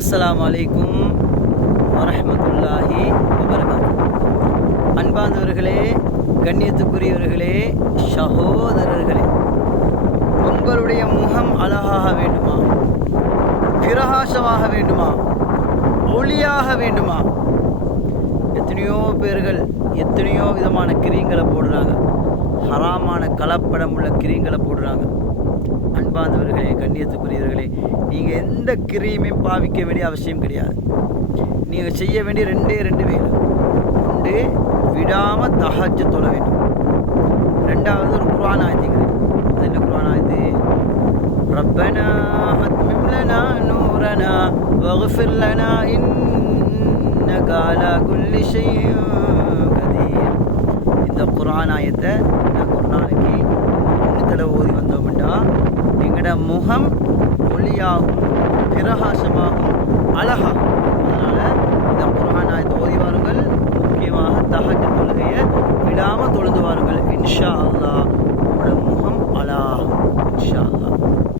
அஸ்ஸலாமு அலைக்கும் வரஹ்மத்துல்லாஹி வபரகாத்துஹு. அன்பார்ந்தவர்களே, கண்ணியத்துக்குரியவர்களே, சகோதரர்களே, உங்களுடைய முகம் அழகாக வேண்டுமா, பிரகாசமாக வேண்டுமா, ஒளியாக வேண்டுமா? எத்தனையோ பேர்கள் எத்தனையோ விதமான கிரீங்களை போடுறாங்க, ஹராமான கலப்படம் உள்ள கிரீங்களை போடுறாங்க. அன்பார்ந்தவர்களே, கண்ணியத்துக்குரியவர்களே, நீங்கள் எந்த கிரீமையும் பாவிக்க வேண்டிய அவசியம் கிடையாது. நீங்கள் செய்ய வேண்டிய ரெண்டு வேலை. ஒன்று, விடாமல் தஹஜ்ஜு தொழ வேண்டும். ரெண்டாவது, ஒரு குர்ஆன் ஆயத்துக்குது. அது என்ன குர்ஆன் ஆயத்து? ரப்பனா அத்மிம் லனா நூரனா வக்ஃபிர் லனா இன்னக அலா குல்லி ஷைஇன் கதீர். இந்த குர்ஆன் ஆயத்தை நாங்கள் ஒரு நாளைக்கு 3 தடவை ஓதி வந்தோம்டா எங்களோட முகம் ஒளியாகும், பிரகாசமாகும், அழகாகும்.